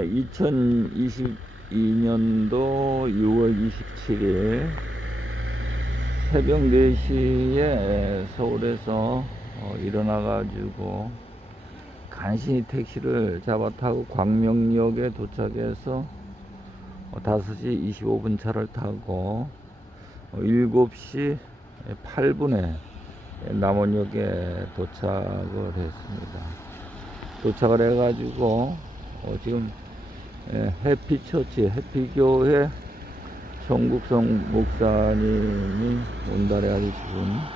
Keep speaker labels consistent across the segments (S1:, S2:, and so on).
S1: 2022년도 6월 27일 새벽 4시에 서울에서 어, 일어나가지고 간신히 택시를 잡아 타고 광명역에 도착해서 어, 5시 25분 차를 타고 어, 7시 8분에 남원역에 도착을 했습니다. 도착을 해가지고 어, 지금 예, 해피처치, 해피교회 정국성 목사님이 온달에 아주 지금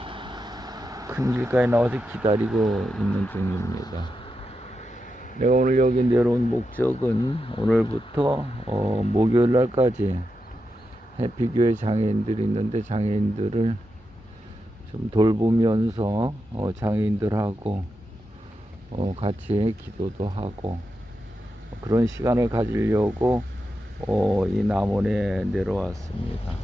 S1: 큰 길가에 나와서 기다리고 있는 중입니다. 내가 오늘 여기 내려온 목적은 오늘부터 어, 목요일 날까지 해피교회 장애인들이 있는데 장애인들을 좀 돌보면서 어, 장애인들하고 어, 같이 기도도 하고 그런 시간을 가지려고 어, 이 남원에 내려왔습니다.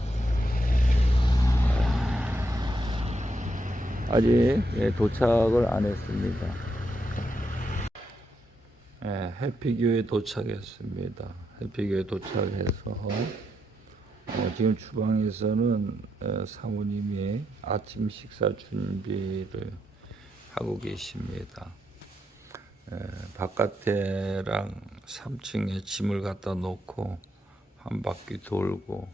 S1: 아직 예, 도착을 안 했습니다. 예, 해피교에 도착했습니다. 해피교에 도착해서 어, 지금 주방에서는 어, 사모님이 아침 식사 준비를 하고 계십니다. 에, 바깥에랑 3층에 짐을 갖다 놓고 한 바퀴 돌고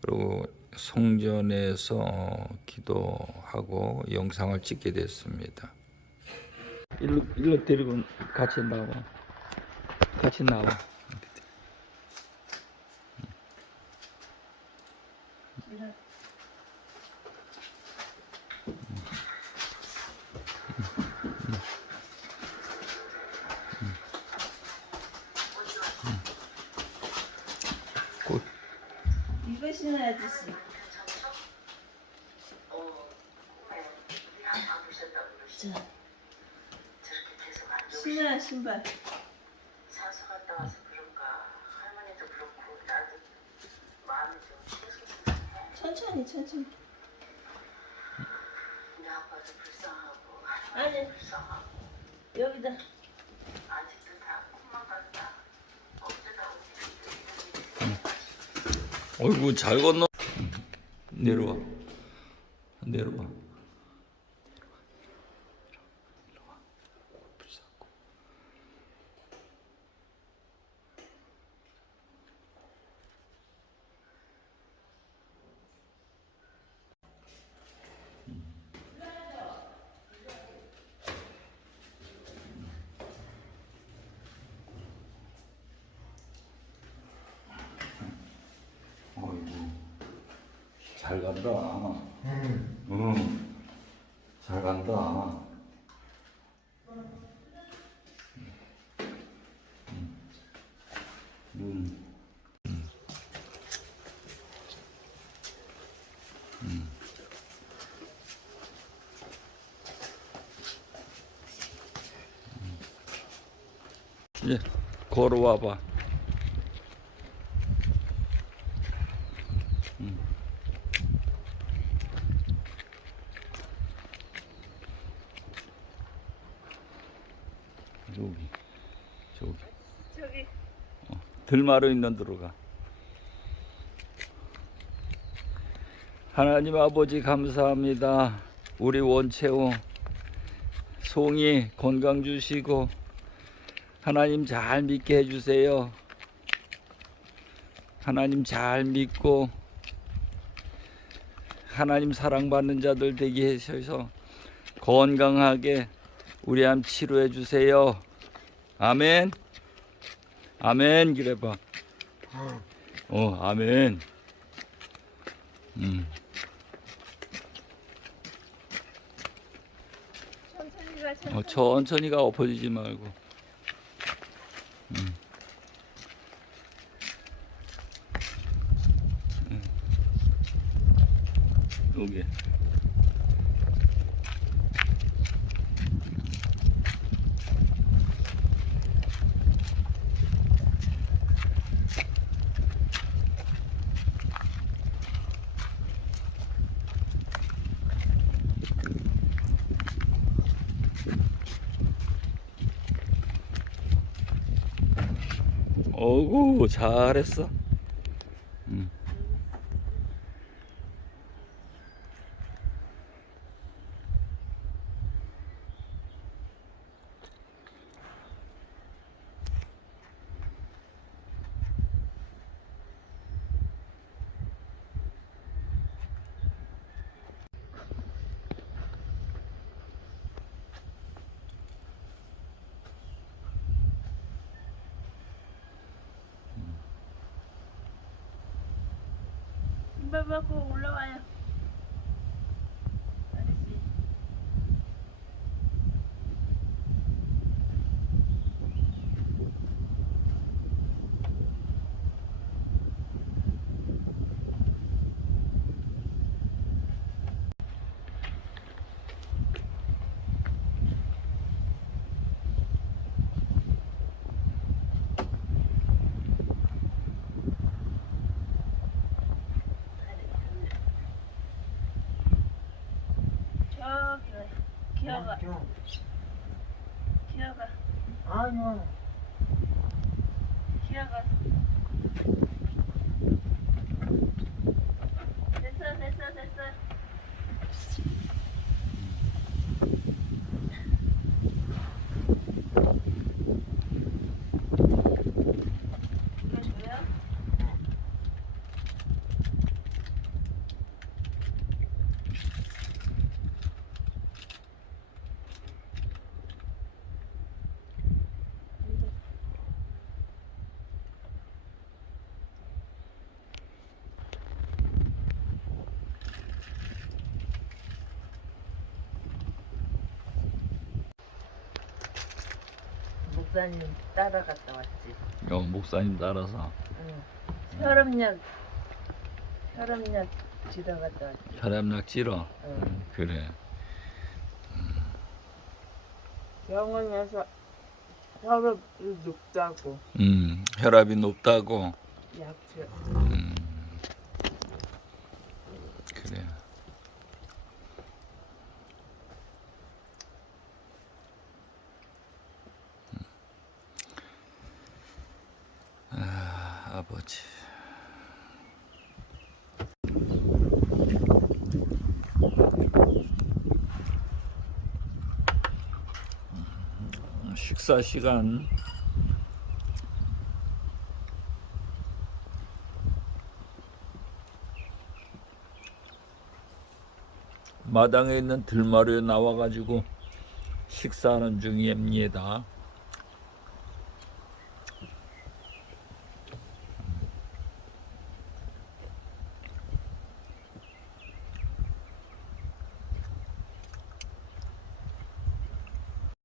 S1: 그리고 성전에서 어, 기도하고 영상을 찍게 됐습니다. 일로 일로 데리고 같이 나와. 같이 나와.
S2: 이거 신어야지. 씨. 자, 신어야 신발. 천천히 천천히. 아니. 여기다.
S3: 아직도 다 꿈만 같다 어쩌다
S1: 어이구 잘 건너. 내려와. 내려와 잘 간다 응. 잘 간다 음. 음. 이제 걸어와 봐. 여기 저기
S2: 저기.
S1: 들마루 있는 데로 가. 하나님 아버지 감사합니다. 우리 원채호 송이 건강 주시고 하나님 잘 믿게 해주세요. 하나님 잘 믿고 하나님 사랑받는 자들 되게 하셔서 건강하게 우리 암 치료해 주세요. 아멘. 아멘 그래 봐. 어, 아멘. 음.
S2: 천천히 가 천천히.
S1: 어, 천천히 가 엎어지지 말고. 음. 음. 여기. 어구 잘했어 음.
S2: 신발 벗고 올라와요. 아저씨. 저기 가. 기어가. 기어가.
S3: 아니요.
S2: 기어가. 됐어, 됐어, 됐어. 이거 줘요?
S4: 목사님 따라갔다 왔지.
S1: 어, 목사님 따라서
S4: 응. 혈압약 혈압약 지러 갔다 왔지.
S1: 혈압약 찌러.
S4: 응.
S1: 그래.
S4: 병원에서 혈압이 높다고
S1: 음, 혈압이 높다고.
S4: 약주.
S1: 음. 그래. 음. 아, 아버지. 음, 식사 시간 마당에 있는 들마루에 나와가지고 식사하는 중입니다.